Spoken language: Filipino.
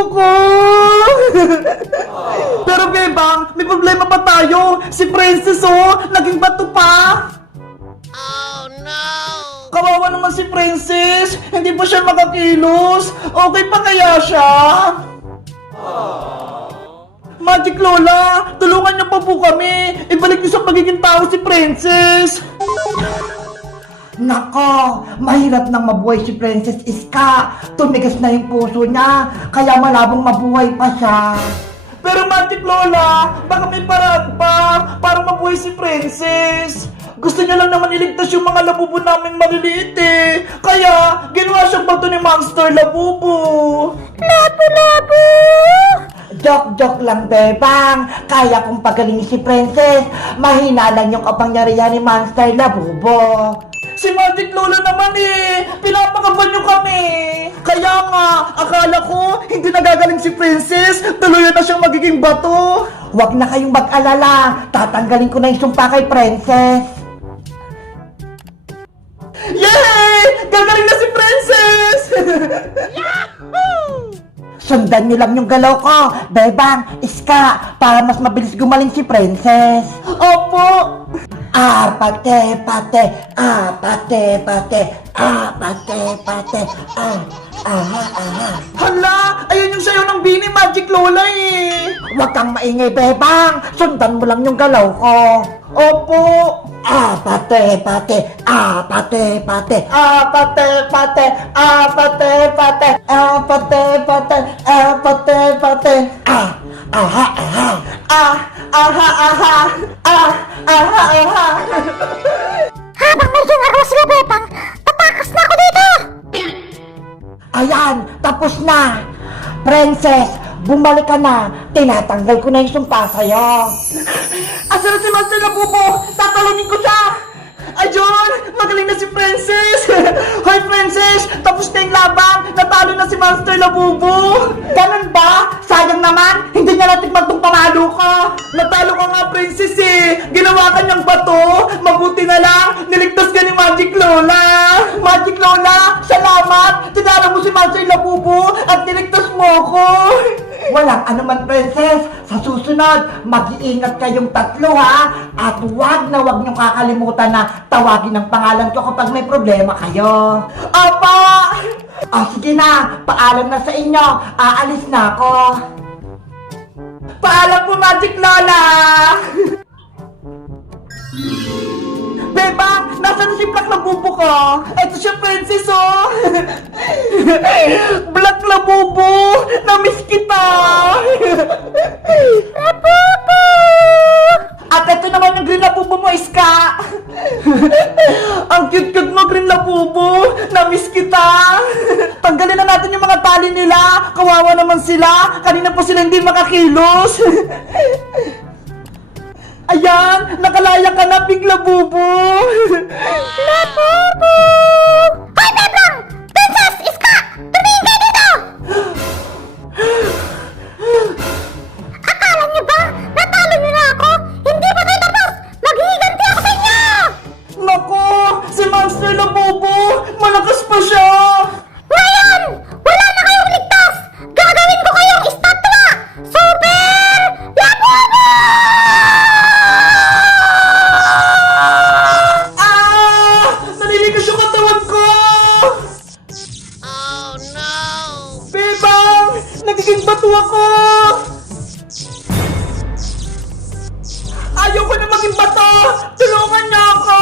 bubo ko! Pero Bebang, may problema pa tayo. Si Princess naging bato pa. Oh no! Kawawa naman si Princess. Hindi pa siya makakilos. Okay pa kaya siya? Magic Lola, tulungan niyo pa po kami. Ibalik niyo sa pagiging tao si Princess. Nako, mahirap nang mabuhay si Princess Iska. Tumigas na yung puso niya, kaya malabong mabuhay pa siya. Pero Magic Lola, baka may paraan pa para mabuhay si Princess. Gusto niya lang naman iligtas yung mga labubo namin maliliit eh. Kaya, ginawa siyang bato ni Monster Labubo. Labu-labu! Joke-joke lang, Bebang. Kaya kong pagalingin si Princess. Mahina lang yung kapangyarihan ni Monster Labubo. Si Magic Lola naman eh. Pinapakaban niyo kami. Kaya nga, akala ko hindi nagagaling si Princess. Tuluyan na siyang magiging bato. Huwag na kayong mag-alala. Tatanggalin ko na yung sumpa kay Princess. Yay! Gagaling na si Princess! Yahoo! Sundan niyo lang yung galaw ko, Bebang, Iska, para mas mabilis gumaling si Princess. Opo! Pate, Hala! Ayun yung sayo ng Bini Magic Lola eh! Huwag kang maingay, Bebang! Sundan mo lang yung galaw ko! Opo! Pate! Habang may ginagawa sila, Bebang, tatakas na ako dito! Ayan, tapos na! Princess, bumalik ka na! Tinatanggal ko na yung sumpa sa'yo! Asan na si Master Labubo? Tatalungin ko siya! Ayun! Magaling na si Princess! Hoy Princess! Tapos na yung laban! Natalo na si Master Labubo! Ganun ba? Sayang naman! Hindi niya natikman tong panalo ko! Natalo ka nga Princess eh! Ginawa ka niyang bato! Mabuti na lang! Niligtas ka ni Magic Lola! Magic Lola! Salamat! Tinalo mo si Master Labubo at niligtas mo ako! Walang anuman, Princess. Sa susunod, mag-iingat kayong tatlo, ha? At huwag na huwag niyong kakalimutan na tawagin ang pangalan ko kapag may problema kayo. Apa! Sige na. Paalam na sa inyo. Aalis na ako. Paalam po, Magic Lola! Beba, nasaan si Black Labubo ko? Ito siya, Princess, Black Labubo! Namiss kita! Labubo! At ito naman yung Green Labubo mo, Iska! Ang cute-cute mo, Green Labubo! Namiss kita! Tanggalin na natin yung mga tali nila! Kawawa naman sila! Kanina pa sila hindi makakilos! Ayan! Nakalaya ka na, Big Labubo! Labubo! Hoy, Bebang! Princess! Iska! Tumingin kayo dito! Akala niyo ba? Natalo niyo na ako? Hindi pa kayo tapos! Maghihiganti ako sa inyo! Naku! Si Monster Labubo! Malakas pa siya! Ngayon! Wala na kayong ligtas! Gagawin ko kayong estatwa! Super Labubo! Naliligas yung katawan ko! Oh no! Bebang! Nagiging bato ako! Ayoko na maging bato! Tulungan niyo ako!